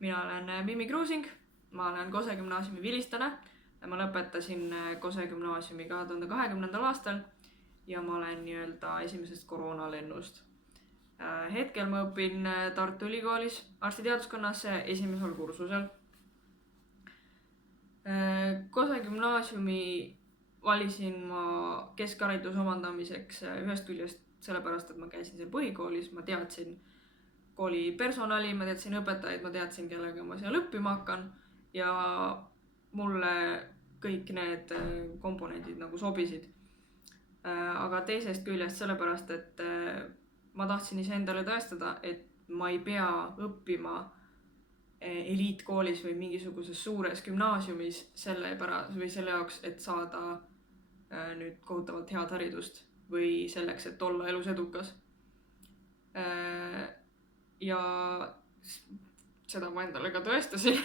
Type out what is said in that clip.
Mina olen Mimmi Kruusing, ma olen Kose gümnaasiumi vilistlane. Ma lõpetasin Kose gümnaasiumi 2020. aastal ja ma olen esimesest koroonalennust. Hetkel ma õpin Tartu Ülikoolis arstiteaduskonnas esimesel kursusel. Kose gümnaasiumi valisin ma keskhariduse omandamiseks ühest küljest sellepärast, et ma käisin seal põhikoolis, ma teadsin kooli personali, ma teadsin õpetajaid, ma teadsin, kellega ma seal õppima hakkan ja mulle kõik need komponendid nagu sobisid. Aga teisest küljest sellepärast, et ma tahtsin iseendale tõestada, et ma ei pea õppima eliitkoolis või mingisuguses suures gümnaasiumis selle jaoks, et saada nüüd kohutavalt head haridust või selleks, et olla elus edukas. Ja seda ma endale ka tõestasin.